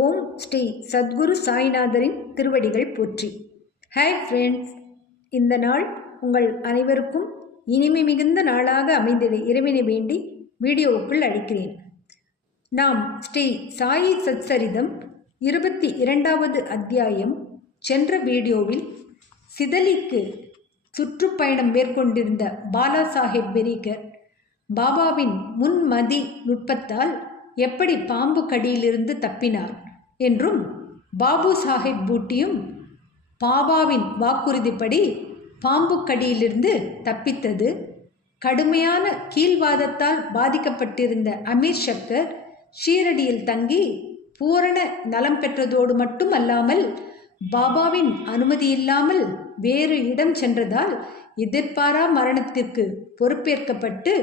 ஓம் ஸ்ரீ சத்குரு சாய்நாதரின் திருவடிகள் போற்றி. Hi friends, இந்த நாள் உங்கள் அனைவருக்கும் இனிமை மிகுந்த நாளாக அமைந்ததை இறைவனை வேண்டி வீடியோவுக்குள் அழைக்கிறேன். நாம் ஸ்ரீ சாயி சச்சரிதம் 22வது அத்தியாயம் சென்ற வீடியோவில் சிதலிக்கு சுற்றுப்பயணம் மேற்கொண்டிருந்த பாலா சாஹேப் பெரிகர் பாபாவின் முன்மதி நுட்பத்தால் எப்படி பாம்பு கடியிலிருந்து தப்பினார் என்றும், பாபு சாஹேப் பூட்டியும் பாபாவின் வாக்குறுதிப்படி பாம்பு கடியிலிருந்து தப்பித்தது, கடுமையான கீழ்வாதத்தால் பாதிக்கப்பட்டிருந்த அமீர் சக்கர் ஷீரடியில் தங்கி பூரண நலம் பெற்றதோடு மட்டும் அல்லாமல் பாபாவின் அனுமதியில்லாமல் வேறு இடம் சென்றதால் எதிர்பாரா மரணத்திற்கு பொறுப்பேற்கப்பட்டு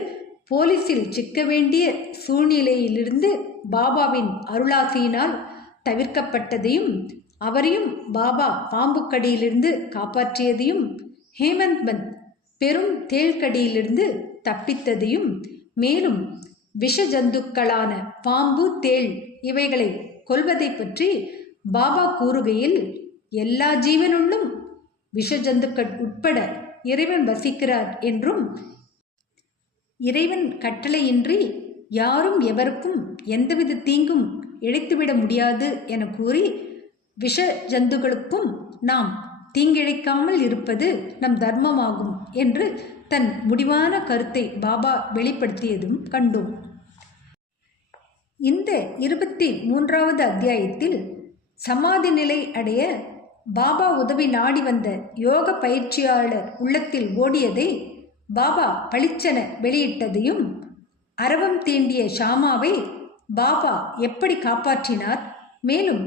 போலீசில் சிக்க வேண்டிய சூழ்நிலையிலிருந்து பாபாவின் அருளாசியினால் தவிர்க்கப்பட்டதையும், அவரையும் பாபா பாம்புக்கடியிலிருந்து காப்பாற்றியதையும், ஹேமந்த் பந்த் பெரும் தேள்கடியிலிருந்து தப்பித்ததையும், மேலும் விஷ ஜந்துக்களான பாம்பு, தேள் இவைகளை கொல்வதை பற்றி பாபா கூறுகையில், எல்லா ஜீவனுள்ளும் விஷ ஜந்துக்கள் உட்பட இறைவன் வசிக்கிறார் என்றும், இறைவன் கட்டளையின்றி யாரும் எவருக்கும் எந்தவித தீங்கும் இழைத்துவிட முடியாது என கூறி, விஷ ஜந்துகளுக்கும் நாம் தீங்கிழைக்காமல் இருப்பது நம் தர்மமாகும் என்று தன் முடிவான கருத்தை பாபா வெளிப்படுத்தியதும் கண்டோம். இந்த 23வது அத்தியாயத்தில் சமாதி நிலை அடைய பாபா உதவி நாடி வந்த யோக பயிற்சியாளர் உள்ளத்தில் ஓடியதை பாபா பளிச்சென வெளியிட்டதையும், அரவம் தீண்டிய ஷாமாவை பாபா எப்படி காப்பாற்றினார், மேலும்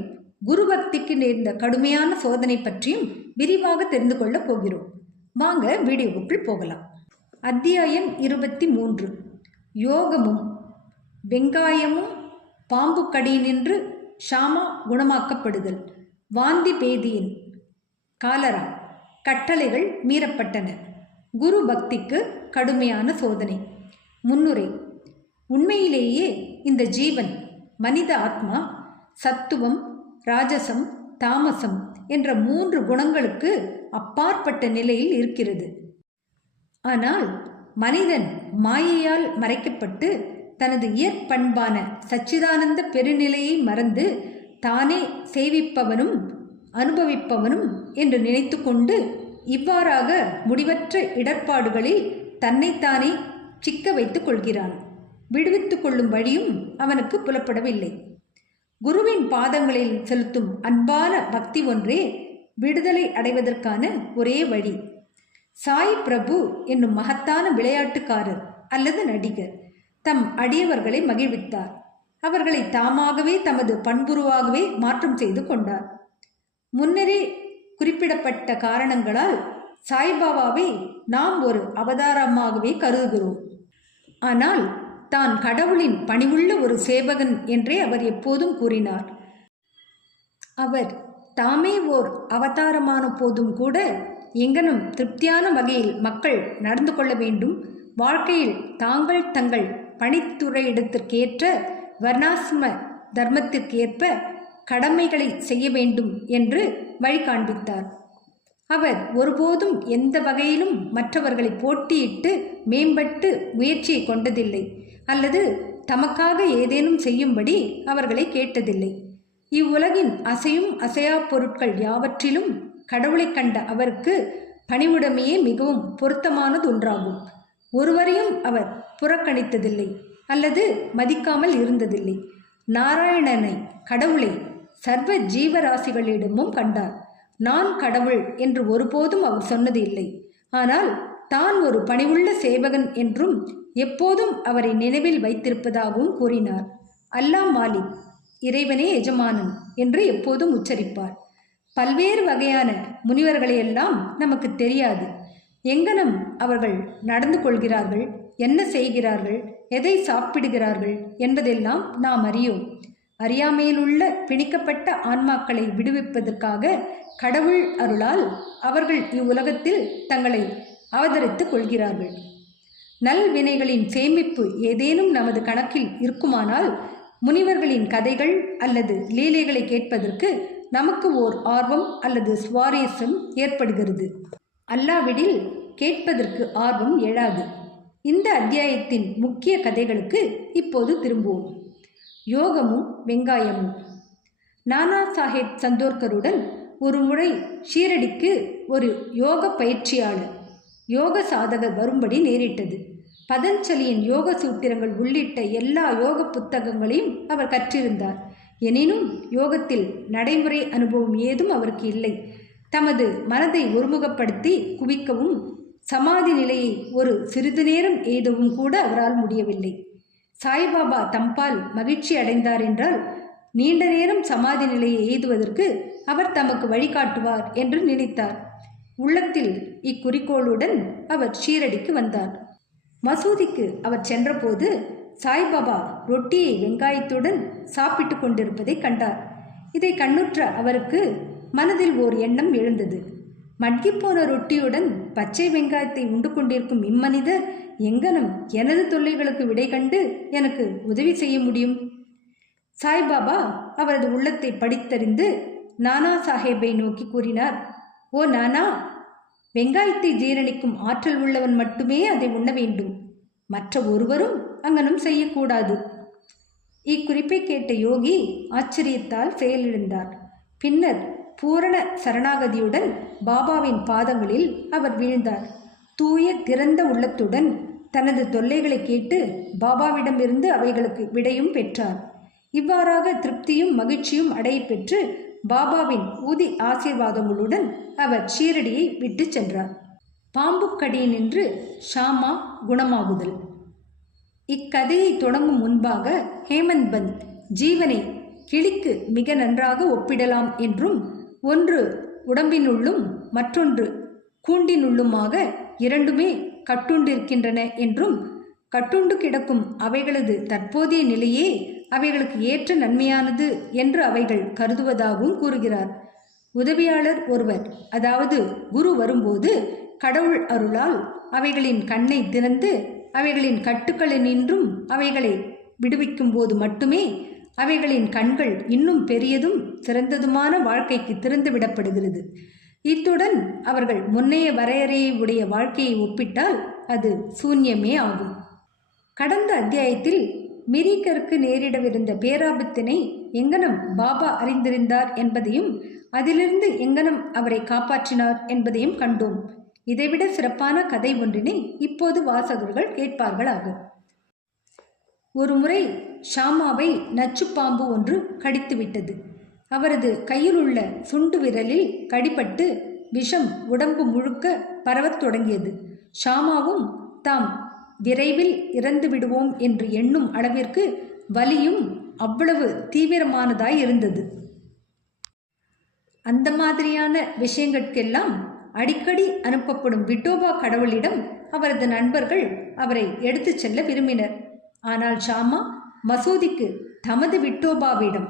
குரு பக்திக்கு நேர்ந்த கடுமையான சோதனை பற்றியும் விரிவாக தெரிந்து கொள்ளப் போகிறோம். வாங்க வீடியோவுக்குள் போகலாம். அத்தியாயம் 23. யோகமும் வெங்காயமும் பாம்பு கடியினின்று ஷாமா குணமாக்கப்படுதல், வாந்தி பேதியின் காலரா, கட்டளைகள் மீறப்பட்டன, குரு பக்திக்கு கடுமையான சோதனை. முன்னுரை. உண்மையிலேயே இந்த ஜீவன் மனித ஆத்மா சத்துவம், ராஜசம், தாமசம் என்ற 3 குணங்களுக்கு அப்பாற்பட்ட நிலையில் இருக்கிறது. ஆனால் மனிதன் மாயையால் மறைக்கப்பட்டு தனது இயற்பண்பான சச்சிதானந்த பெருநிலையை மறந்து தானே சேவிப்பவனும் அனுபவிப்பவனும் என்று நினைத்து கொண்டு இவ்வாறாக முடிவற்ற இடர்பாடுகளில் தன்னைத்தானே சிக்க வைத்துக் கொள்கிறான். விடுவித்துக் கொள்ளும் வழியும் அவனுக்கு புலப்படவில்லை. குருவின் பாதங்களில் செலுத்தும் அன்பான பக்தி ஒன்றே விடுதலை அடைவதற்கான ஒரே வழி. சாய் பிரபு என்னும் மகத்தான விளையாட்டுக்காரர் அல்லது நடிகர் தம் அடியவர்களை மகிழ்வித்தார். அவர்களை தாமாகவே தமது பண்புருவாகவே மாற்றம் செய்து கொண்டார். முன்னரே குறிப்பிடப்பட்ட காரணங்களால் சாய்பாபாவை நாம் ஒரு அவதாரமாகவே கருதுகிறோம். ஆனால் தான் கடவுளின் பணிவுள்ள ஒரு சேவகன் என்றே அவர் எப்போதும் கூறினார். அவர் தாமே ஓர் அவதாரமான போதும் கூட எங்கனும் திருப்தியான வகையில் மக்கள் நடந்து கொள்ள வேண்டும், வாழ்க்கையில் தாங்கள் தங்கள் பணித்துறையிடத்திற்கேற்ற வர்ணாசிரம தர்மத்திற்கேற்ப கடமைகளை செய்ய வேண்டும் என்று வழி காண்பித்தார். அவர் ஒருபோதும் எந்த வகையிலும் மற்றவர்களை போட்டியிட்டு மேம்பட்டு முயற்சியை கொண்டதில்லை, அல்லது தமக்காக ஏதேனும் செய்யும்படி அவர்களை கேட்டதில்லை. இவ்வுலகின் அசையும் அசையா பொருட்கள் யாவற்றிலும் கடவுளை கண்ட அவருக்கு பணிவுடைமையே மிகவும் பொருத்தமானது ஒன்றாகும். ஒருவரையும் அவர் புறக்கணித்ததில்லை அல்லது மதிக்காமல் இருந்ததில்லை. நாராயணனை, கடவுளை சர்வ ஜீவராசிகளிடமும் கண்டார். நான் கடவுள் என்று ஒருபோதும் அவர் சொன்னது இல்லை. ஆனால் தான் ஒரு பணிவுள்ள சேவகன் என்றும் எப்போதும் அவரை நினைவில் வைத்திருப்பதாகவும் கூறினார். அல்லாஹ் மாலிக், இறைவனே எஜமானன் என்று எப்போதும் உச்சரிப்பார். பல்வேறு வகையான முனிவர்களையெல்லாம் நமக்கு தெரியாது. எங்கனம் அவர்கள் நடந்து கொள்கிறார்கள், என்ன செய்கிறார்கள், எதை சாப்பிடுகிறார்கள் என்பதெல்லாம் நாம் அறியோம். அறியாமையிலுள்ள பிணிக்கப்பட்ட ஆன்மாக்களை விடுவிப்பதற்காக கடவுள் அருளால் அவர்கள் இவ்வுலகத்தில் தங்களை அவதரித்துக் கொள்கிறார்கள். நல்வினைகளின் சேமிப்பு ஏதேனும் நமது கணக்கில் இருக்குமானால் முனிவர்களின் கதைகள் அல்லது லீலைகளை கேட்பதற்கு நமக்கு ஓர் ஆர்வம் அல்லது சுவாரஸ்யம் ஏற்படுகிறது. அல்லாவிடில் கேட்பதற்கு ஆர்வம் எழாது. இந்த அத்தியாயத்தின் முக்கிய கதைகளுக்கு இப்போது திரும்புவோம். யோகமும் வெங்காயமும். நானா சாஹேப் சந்தோர்கருடன் ஒரு முறை ஷீரடிக்கு ஒரு யோக பயிற்சியாளர், யோக சாதகர் வரும்படி நேரிட்டது. பதஞ்சலியின் யோக சூத்திரங்கள் உள்ளிட்ட எல்லா யோக புத்தகங்களையும் அவர் கற்றிருந்தார். எனினும் யோகத்தில் நடைமுறை அனுபவம் ஏதும் அவருக்கு இல்லை. தமது மனதை ஒருமுகப்படுத்தி குவிக்கவும் சமாதி நிலையை ஒரு சிறிது நேரம் எய்தவும் கூட அவரால் முடியவில்லை. சாய்பாபா தம்பால் மகிழ்ச்சி அடைந்தார் என்றால் நீண்ட நேரம் சமாதி நிலையை எய்துவதற்கு அவர் தமக்கு வழிகாட்டுவார் என்று நினைத்தார். உள்ளத்தில் இக்குறிக்கோளுடன் அவர் ஷீரடிக்கு வந்தார். மசூதிக்கு அவர் சென்றபோது சாய்பாபா ரொட்டியை வெங்காயத்துடன் சாப்பிட்டு கொண்டிருப்பதை கண்டார். இதை கண்ணுற்ற அவருக்கு மனதில் ஓர் எண்ணம் எழுந்தது. மட்கிப்போன ரொட்டியுடன் பச்சை வெங்காயத்தை உண்டு கொண்டிருக்கும் இம்மனிதர் எங்கனம் எனது தொல்லைகளுக்கு விடை கண்டு எனக்கு உதவி செய்ய முடியும்? சாய்பாபா அவரது உள்ளத்தை படித்தறிந்து நானா சாஹேப்பை நோக்கி கூறினார், ஓ நானா, வெங்காயத்தை ஜீரணிக்கும் ஆற்றல் உள்ளவன் மட்டுமே அதை உண்ண வேண்டும். மற்ற ஒருவரும் அங்கனம் செய்யக்கூடாது. இக்குறிப்பை கேட்ட யோகி ஆச்சரியத்தால் செயலிழந்தார். பின்னர் பூரண சரணாகதியுடன் பாபாவின் பாதங்களில் அவர் வீழ்ந்தார். தூய திறந்த உள்ளத்துடன் தனது தொல்லைகளை கேட்டு பாபாவிடமிருந்து அவைகளுக்கு விடையும் பெற்றார். இவ்வாறாக திருப்தியும் மகிழ்ச்சியும் அடைய பெற்று பாபாவின் ஊதி ஆசீர்வாதங்களுடன் அவர் ஷீரடியை விட்டு சென்றார். பாம்புக்கடியினின்று ஷாமா குணமாகுதல். இக்கதையை தொடங்கும் முன்பாக ஹேமந்த் பந்த் ஜீவனை கிளிக்கு மிக நன்றாக ஒப்பிடலாம் என்றும், ஒன்று உடம்பினுள்ளும் மற்றொன்று கூண்டினுள்ளுமாக இரண்டுமே கட்டுண்டிருக்கின்றன என்றும், கட்டுண்டு கிடக்கும் அவைகளது தற்போதைய நிலையே அவைகளுக்கு ஏற்ற நன்மையானது என்று அவைகள் கருதுவதாகவும் கூறுகிறார். உதவியாளர் ஒருவர், அதாவது குரு வரும்போது கடவுள் அருளால் அவைகளின் கண்ணை திறந்து அவைகளின் கட்டுக்களினின்றும் அவைகளை விடுவிக்கும் போது மட்டுமே அவைகளின் கண்கள் இன்னும் பெரியதும் சிறந்ததுமான வாழ்க்கைக்கு திறந்து விடப்படுகிறது. இத்துடன் அவர்கள் முன்னைய வரையறையை உடைய வாழ்க்கையை ஒப்பிட்டால் அது சூன்யமே ஆகும். கடந்த அத்தியாயத்தில் மிரீக்கருக்கு நேரிடவிருந்த பேராபத்தினை எங்கனம் பாபா அறிந்திருந்தார் என்பதையும் அதிலிருந்து எங்கனம் அவரை காப்பாற்றினார் என்பதையும் கண்டோம். இதைவிட சிறப்பான கதை ஒன்றினை இப்போது வாசகர்கள் கேட்பார்களாகும். ஒரு முறை ஷாமாவை நச்சுப்பாம்பு ஒன்று கடித்துவிட்டது. அவரது கையில் உள்ள சுண்டு விரலில் கடிபட்டு விஷம் உடம்பு முழுக்க பரவத் தொடங்கியது. ஷாமாவும் தாம் விரைவில் இறந்து விடுவோம் என்று எண்ணும் அளவிற்கு வலியும் அவ்வளவு தீவிரமானதாய் இருந்தது. அந்த மாதிரியான விஷயங்களுக்கெல்லாம் அடிக்கடி அனுப்பப்படும் விட்டோபா கடவுளிடம் அவரது நண்பர்கள் அவரை எடுத்துச் செல்ல விரும்பினர். ஆனால் ஷாமா மசூதிக்கு தமது விட்டோபாவிடம்,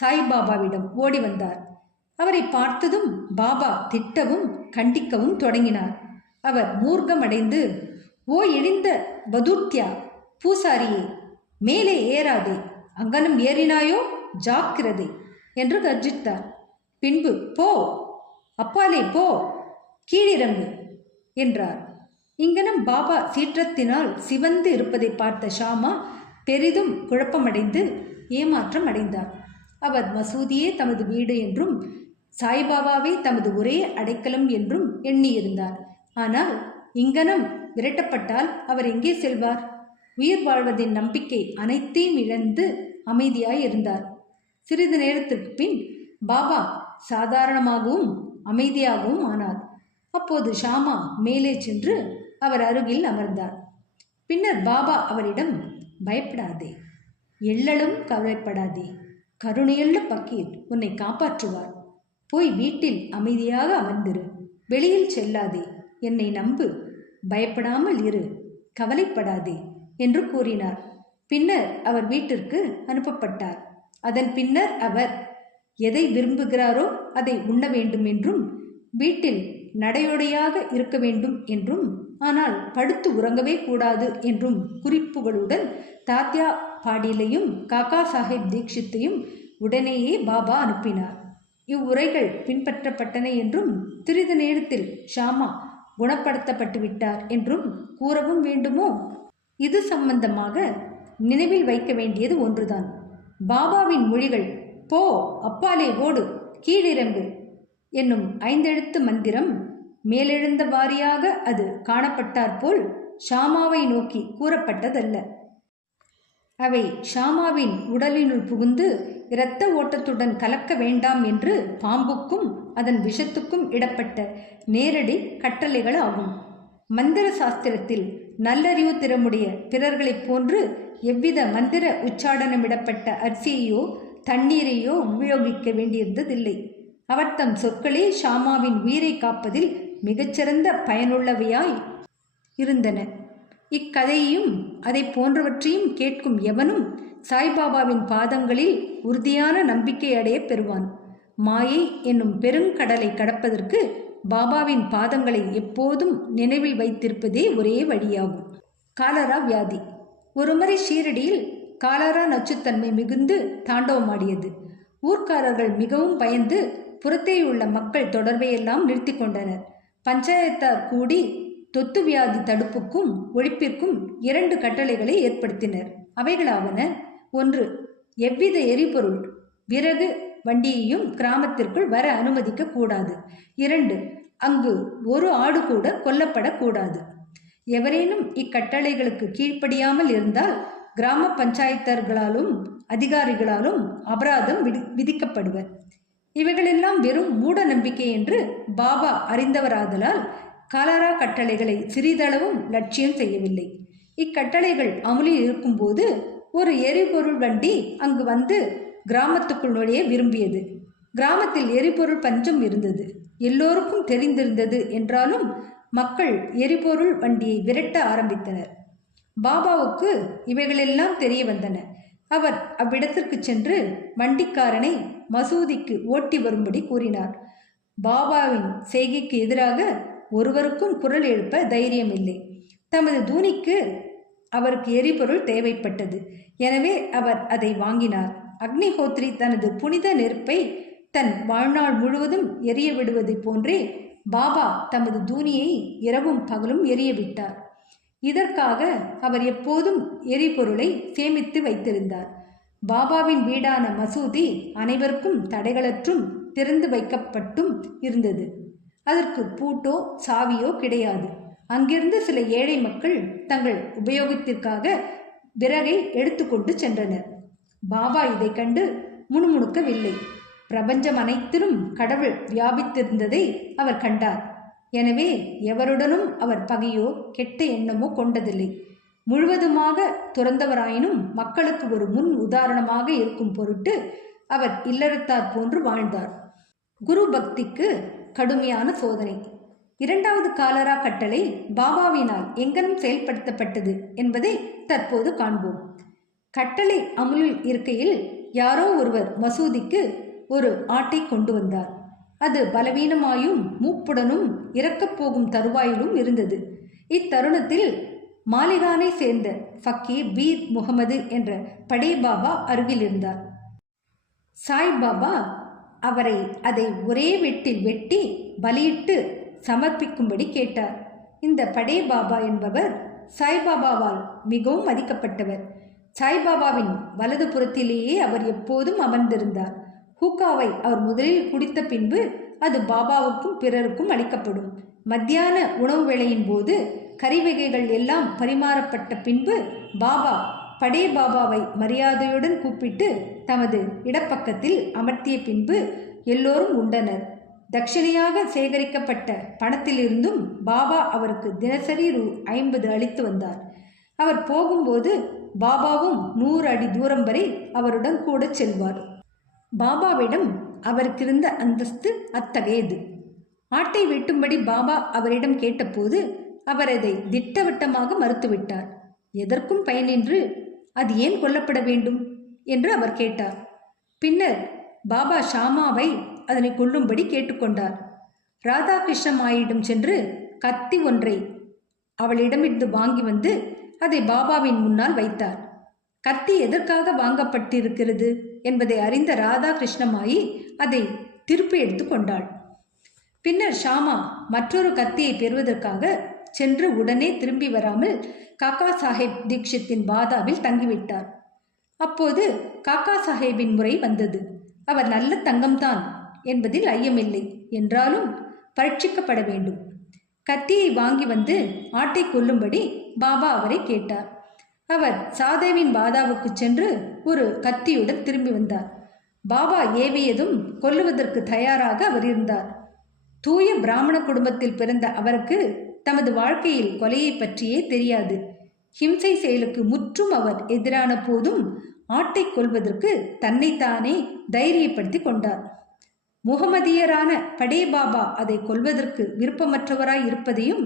சாய்பாபாவிடம் ஓடி வந்தார். அவரை பார்த்ததும் பாபா திட்டவும் கண்டிக்கவும் தொடங்கினார். அவர் மூர்க்கமடைந்து, ஓ இழிந்த பதுர்த்தியா பூசாரியே, மேலே ஏறாதே, அங்கனம் ஏறினாயோ ஜாக்கிரதை என்று கர்ஜித்தார். பின்பு போ, அப்பாலே போ, கீழிறங்கு என்றார். இங்கனம் பாபா சீற்றத்தினால் சிவந்து இருப்பதை பார்த்த ஷாமா பெரிதும் குழப்பமடைந்து ஏமாற்றம் அடைந்தார். அவர் மசூதியே தமது வீடு என்றும் சாய்பாபாவே தமது ஒரே அடைக்கலம் என்றும் எண்ணியிருந்தார். ஆனால் இங்கனம் விரட்டப்பட்டால் அவர் எங்கே செல்வார்? உயிர் வாழ்வதின் நம்பிக்கை அனைத்தையும் இழந்து அமைதியாய் இருந்தார். சிறிது நேரத்திற்கு பின் பாபா சாதாரணமாகவும் அமைதியாகவும் ஆனார். அப்போது ஷாமா மேலே சென்று அவர் அருகில் அமர்ந்தார். பின்னர் பாபா அவரிடம், பயப்படாதே, எள்ளலும் கவலைப்படாதே, கருணையுள்ள பக்கீர் உன்னை காப்பாற்றுவார். போய் வீட்டில் அமைதியாக அமர்ந்திரு, வெளியில் செல்லாதே, என்னை நம்பு, பயப்படாமல் இரு, கவலைப்படாதே என்று கூறினார். பின்னர் அவர் வீட்டிற்கு அனுப்பப்பட்டார். அதன் பின்னர் அவர் எதை விரும்புகிறாரோ அதை உண்ண வேண்டும் என்றும், வீட்டில் நடையுடையாக இருக்க வேண்டும் என்றும், ஆனால் படுத்து உறங்கவே கூடாது என்றும் குறிப்புகளுடன் தாத்யா பாடீலையும் காக்கா சாஹேப் தீக்ஷித்தையும் உடனேயே பாபா அனுப்பினார். இவ்வுரைகள் பின்பற்றப்பட்டன என்றும் சிறிது நேரத்தில் ஷாமா குணப்படுத்தப்பட்டு விட்டார் என்றும் கூறவும் வேண்டுமோ? இது சம்பந்தமாக நினைவில் வைக்க வேண்டியது ஒன்றுதான். பாபாவின் மொழிகள் போ, அப்பாலே ஓடு, கீழிறங்கு என்னும் 5 எழுத்து மந்திரம் மேலெழுந்த வாரியாக அது காணப்பட்டாற்போல் ஷாமாவை நோக்கி கூறப்பட்டதல்ல. அவை ஷாமாவின் உடலினுள் புகுந்து இரத்த ஓட்டத்துடன் கலக்க வேண்டாம் என்று பாம்புக்கும் அதன் விஷத்துக்கும் இடப்பட்ட நேரடி கட்டளைகள் ஆகும். மந்திர சாஸ்திரத்தில் நல்லறிவு திறமுடைய பிறர்களைப் போன்று எவ்வித மந்திர உச்சாடனமிடப்பட்ட அரிசியையோ தண்ணீரையோ உபயோகிக்க வேண்டியிருந்ததில்லை. அவர் தம் சொற்களே ஷாமாவின் உயிரை காப்பதில் மிகச்சிறந்த பயனுள்ளவையாய் இருந்தன. இக்கதையையும் அதை போன்றவற்றையும் கேட்கும் எவனும் சாய்பாபாவின் பாதங்களில் உறுதியான நம்பிக்கை அடைய பெறுவான். மாயை என்னும் பெருங்கடலை கடப்பதற்கு பாபாவின் பாதங்களை எப்போதும் நினைவில் வைத்திருப்பதே ஒரே வழியாகும். காலரா வியாதி. ஒருமுறை ஷீரடியில் காலரா நச்சுத்தன்மை மிகுந்து தாண்டவமாடியது. ஊர்க்காரர்கள் மிகவும் பயந்து புறத்தேயுள்ள மக்கள் தொடர்பையெல்லாம் நிறுத்தி கொண்டனர். பஞ்சாயத்தார் கூடி தொத்து வியாதி தடுப்புக்கும் ஒழிப்பிற்கும் 2 கட்டளைகளை ஏற்படுத்தினர். அவைகளாவன: 1. எவ்வித எரிபொருள் விறகு வண்டியையும் கிராமத்திற்குள் வர அனுமதிக்க கூடாது. 2. அங்கு ஒரு ஆடு கூட கொல்லப்படக்கூடாது. எவரேனும் இக்கட்டளைகளுக்கு கீழ்ப்படியாமல் இருந்தால் கிராம பஞ்சாயத்தர்களாலும் அதிகாரிகளாலும் அபராதம் விதிக்கப்படுவர். இவைகளெல்லாம் வெறும் மூட நம்பிக்கை என்று பாபா அறிந்தவராதலால் காலரா கட்டளைகளை சிறிதளவும் லட்சியம் செய்யவில்லை. இக்கட்டளைகள் அமுலில் இருக்கும்போது ஒரு எரிபொருள் வண்டி அங்கு வந்து கிராமத்துக்குள் நுழைய விரும்பியது. கிராமத்தில் எரிபொருள் பஞ்சம் இருந்தது. எல்லோருக்கும் தெரிந்திருந்தது என்றாலும் மக்கள் எரிபொருள் வண்டியை விரட்ட ஆரம்பித்தனர். பாபாவுக்கு இவைகளெல்லாம் தெரிய வந்தன. அவர் அவ்விடத்திற்கு சென்று வண்டிக்காரனை மசூதிக்கு ஓட்டி வரும்படி கூறினார். பாபாவின் செய்கைக்கு எதிராக ஒருவருக்கும் குரல் எழுப்ப தைரியம் இல்லை. தமது தூணிக்கு அவருக்கு எரிபொருள் தேவைப்பட்டது. எனவே அவர் அதை வாங்கினார். அக்னிஹோத்ரி தனது புனித நெருப்பை தன் வாழ்நாள் முழுவதும் எரிய விடுவதை போன்றே பாபா தமது தூணியை இரவும் பகலும் எரிய விட்டார். இதற்காக அவர் எப்போதும் எரிபொருளை சேமித்து வைத்திருந்தார். பாபாவின் வீடான மசூதி அனைவருக்கும் தடைகளற்றும் திறந்து வைக்கப்பட்டும் இருந்தது. அதற்கு பூட்டோ சாவியோ கிடையாது. அங்கிருந்து சில ஏழை மக்கள் தங்கள் உபயோகத்திற்காக விறகை எடுத்துக்கொண்டு சென்றனர். பாபா இதை கண்டு முணுமுணுக்கவில்லை. பிரபஞ்சம் அனைத்திலும் கடவுள் வியாபித்திருந்ததை அவர் கண்டார். எனவே எவருடனும் அவர் பகையோ கெட்ட எண்ணமோ கொண்டதில்லை. முழுவதுமாக துறந்தவராயினும் மக்களுக்கு ஒரு முன் உதாரணமாக இருக்கும் பொருட்டு அவர் இல்லறத்தார் போன்று வாழ்ந்தார். குரு பக்திக்கு கடுமையான சோதனை. 2வது காலரா கட்டளை பாபாவினால் எங்கனும் செயல்படுத்தப்பட்டது என்பதை தற்போது காண்போம். கட்டளை அமுலில் இருக்கையில் யாரோ ஒருவர் மசூதிக்கு ஒரு ஆட்டை கொண்டு வந்தார். அது பலவீனமாயும் மூப்புடனும் இறக்கப் போகும் தருவாயிலும் இருந்தது. இத்தருணத்தில் மாலிகானை சேர்ந்த ஃபக்கீர் பீர் முகமது என்ற படே பாபா அருகில் இருந்தார். சாய்பாபா அவரை அதை ஒரே வெட்டில் வெட்டி பலியிட்டு சமர்ப்பிக்கும்படி கேட்டார். இந்த படே பாபா என்பவர் சாய்பாபாவால் மிகவும் மதிக்கப்பட்டவர். சாய்பாபாவின் வலது புறத்திலேயே அவர் எப்போதும் அமர்ந்திருந்தார். ஹூக்காவை அவர் முதலில் குடித்த பின்பு அது பாபாவுக்கும் பிறருக்கும் அளிக்கப்படும். மத்தியான உணவு வேளையின் போது கறிவகைகள் எல்லாம் பரிமாறப்பட்ட பின்பு பாபா படே பாபாவை மரியாதையுடன் கூப்பிட்டு தமது இடப்பக்கத்தில் அமர்த்திய பின்பு எல்லோரும் உண்டனர். தட்சிணையாக சேகரிக்கப்பட்ட பணத்திலிருந்தும் பாபா அவருக்கு தினசரி ரூ. 50 அளித்து வந்தார். அவர் போகும்போது பாபாவும் 100 அடி தூரம் வரை அவருடன் கூட செல்வார். பாபாவிடம் அவருக்கிருந்த அந்தஸ்து அத்தகையது. ஆட்டை வெட்டும்படி பாபா அவரிடம் கேட்டபோது அவர் அதை திட்டவட்டமாக மறுத்துவிட்டார். எதற்கும் பயனின்றி அது ஏன் கொல்லப்பட வேண்டும் என்று அவர் கேட்டார். பின்னர் பாபா ஷாமாவை அதனை கொல்லும்படி கேட்டுக்கொண்டார். ராதாகிருஷ்ணமாயிடம் சென்று கத்தி ஒன்றை அவளிடமிருந்து வாங்கி வந்து அதை பாபாவின் முன்னால் வைத்தார். கத்தி எதற்காக வாங்கப்பட்டிருக்கிறது என்பதை அறிந்த ராதாகிருஷ்ணமாயி அதை திருப்பி எடுத்து கொண்டாள். பின்னர் ஷாமா மற்றொரு கத்தியை பெறுவதற்காக சென்று உடனே திரும்பி வராமல் காக்கா சாஹேப் தீக்ஷித்தின் பாதாவில் தங்கிவிட்டார். அப்போது காக்கா சாஹேபின் முறை வந்தது. அவர் நல்ல தங்கம்தான் என்பதில் ஐயமில்லை, என்றாலும் பரீட்சிக்கப்பட வேண்டும். கத்தியை வாங்கி வந்து ஆட்டை கொல்லும்படி பாபா அவரை கேட்டார். அவர் சாதேவின் பாதாவுக்கு சென்று ஒரு கத்தியுடன் திரும்பி வந்தார். பாபா ஏவியதும் கொல்லுவதற்கு தயாராக அவர் இருந்தார். தூய பிராமண குடும்பத்தில் பிறந்த அவருக்கு தமது வாழ்க்கையில் கொலையை பற்றியே தெரியாது. ஹிம்சை செயலுக்கு முற்றும் அவர் எதிரான போதும் ஆட்டை கொல்வதற்கு தன்னைத்தானே தைரியப்படுத்தி கொண்டார். முகமதியரான படே பாபா அதை கொல்வதற்கு விருப்பமற்றவராய் இருப்பதையும்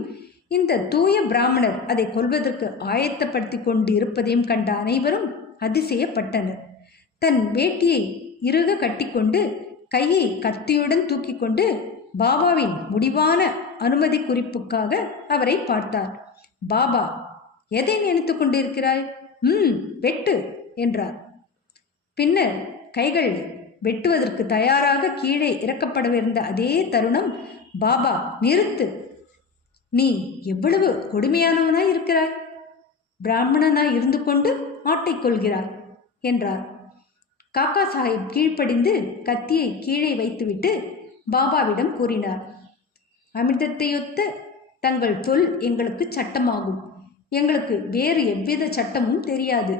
இந்த தூய பிராமணர் அதை கொல்வதற்கு ஆயத்தப்படுத்தி கொண்டு இருப்பதையும் கண்ட அனைவரும் அதிசயப்பட்டனர். தன் வேட்டியை இறுக கட்டிக்கொண்டு கையை கத்தியுடன் தூக்கி கொண்டு பாபாவின் முடிவான அனுமதி குறிப்புக்காக அவரை பார்த்தார். பாபா, எதை நினைத்து கொண்டிருக்கிறாய்? வெட்டு என்றார். பின்னர் கைகள் வெட்டுவதற்கு தயாராக கீழே இறக்கப்படவிருந்த அதே தருணம் பாபா, நிறுத்து, நீ எவ்வளவு கொடுமையானவனாய் இருக்கிறாய், பிராமணனாய் இருந்து கொண்டு ஆட்டை கொள்கிறாய் என்றார். காக்கா சாஹிப் கீழ்ப்படிந்து கத்தியை கீழே வைத்துவிட்டு பாபாவிடம் கூறினார், அமிர்தத்தையொத்த தங்கள் சொல் எங்களுக்கு சட்டமாகும். எங்களுக்கு வேறு எவ்வித சட்டமும் தெரியாது.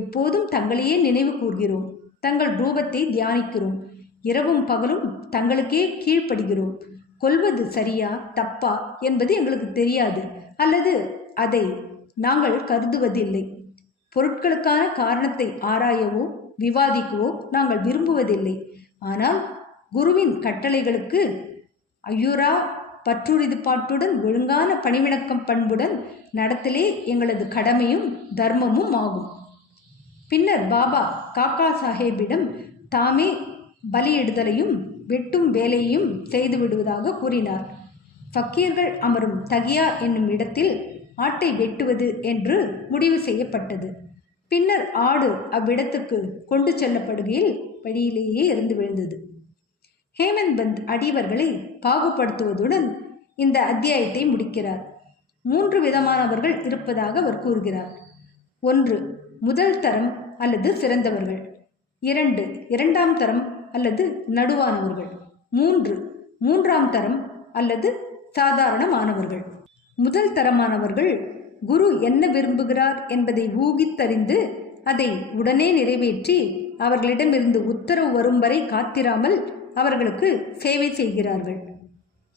எப்போதும் தங்களையே நினைவு கூர்கிறோம். தங்கள் ரூபத்தை தியானிக்கிறோம். இரவும் பகலும் தங்களுக்கே கீழ்ப்படுகிறோம். கொல்வது சரியா தப்பா என்பது எங்களுக்கு தெரியாது, அல்லது அதை நாங்கள் கருதுவதில்லை. பொருட்களுக்கான காரணத்தை ஆராயவோ விவாதிக்கவோ நாங்கள் விரும்புவதில்லை. ஆனால் குருவின் கட்டளைகளுக்கு ஐயுரா பற்றுறுதிப்பாட்டுடன் ஒழுங்கான பணிவிணக்கம் பண்புடன் நடத்தலே எங்களது கடமையும் தர்மமும் ஆகும். பின்னர் பாபா காக்கா சாஹேபிடம் தாமே பலியிடுதலையும் வெட்டும் வேலையையும் செய்து விடுவதாக கூறினார். ஃபக்கீர்கள் அமரும் தகியா என்னும் இடத்தில் ஆட்டை வெட்டுவது என்று முடிவு செய்யப்பட்டது. பின்னர் ஆடு அவ்விடத்துக்கு கொண்டு செல்லப்படுகையில் வழியிலேயே இருந்து விழுந்தது. ஹேமந்த் பந்த் அடியவர்களை பாகுபடுத்துவதுடன் இந்த அத்தியாயத்தை முடிக்கிறார். 3 விதமானவர்கள் இருப்பதாக அவர் கூறுகிறார். 1, முதல் தரம் அல்லது சிறந்தவர்கள். 2, இரண்டாம் தரம் அல்லது நடுவானவர்கள். 3, மூன்றாம் தரம் அல்லது சாதாரணமானவர்கள். முதல் தரமானவர்கள் குரு என்ன விரும்புகிறார் என்பதை ஊகித்தறிந்து அதை உடனே நிறைவேற்றி அவர்களிடமிருந்து உத்தரவு வரும் வரை காத்திராமல் அவர்களுக்கு சேவை செய்கிறார்கள்.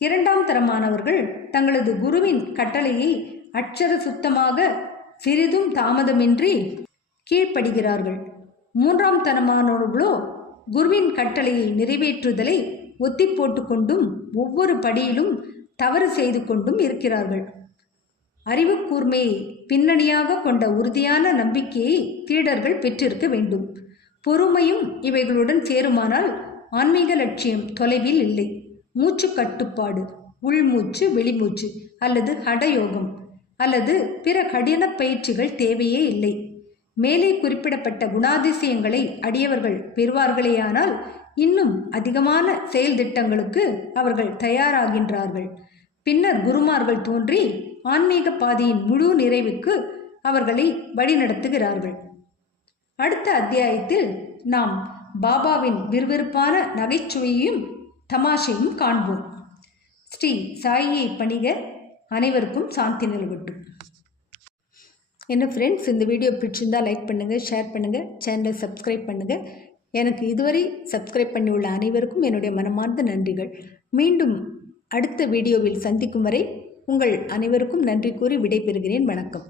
இரண்டாம் தரமானவர்கள் தங்களது குருவின் கட்டளையை அட்சர சுத்தமாக சிறிதும் தாமதமின்றி கீழ்ப்படுகிறார்கள். மூன்றாம் தரமானவர்களோ குருவின் கட்டளையை நிறைவேற்றுதலை ஒத்தி போட்டுக்கொண்டும் ஒவ்வொரு படியிலும் தவறு செய்து கொண்டும் இருக்கிறார்கள். அறிவு கூர்மையை பின்னணியாக கொண்ட உறுதியான நம்பிக்கையை சீடர்கள் பெற்றிருக்க வேண்டும். பொறுமையும் இவைகளுடன் சேருமானால் ஆன்மீக லட்சியம் தொலைவில் இல்லை. மூச்சு கட்டுப்பாடு, உள்மூச்சு வெளிமூச்சு அல்லது ஹடயோகம் அல்லது பிற கடின பயிற்சிகள் தேவையே இல்லை. மேலே குறிப்பிடப்பட்ட குணாதிசயங்களை அடியவர்கள் பெறுவார்களேயானால் இன்னும் அதிகமான செயல் திட்டங்களுக்கு அவர்கள் தயாராகின்றார்கள். பின்னர் குருமார்கள் தோன்றி ஆன்மீக பாதையின் முழு நிறைவுக்கு அவர்களை வழிநடத்துகிறார்கள். அடுத்த அத்தியாயத்தில் நாம் பாபாவின் விறுவிறுப்பான நகைச்சுவையையும் தமாஷையும் காண்போம். ஸ்ரீ சாயியை பணிக. அனைவருக்கும் சாந்தி நிலவட்டும். என்ன ஃப்ரெண்ட்ஸ், இந்த வீடியோ பிடிச்சிருந்தால் லைக் பண்ணுங்கள், ஷேர் பண்ணுங்கள், சேனலை சப்ஸ்கிரைப் பண்ணுங்கள். எனக்கு இதுவரை சப்ஸ்கிரைப் பண்ணியுள்ள அனைவருக்கும் என்னுடைய மனமார்ந்த நன்றிகள். மீண்டும் அடுத்த வீடியோவில் சந்திக்கும் வரை உங்கள் அனைவருக்கும் நன்றி கூறி விடைபெறுகிறேன். வணக்கம்.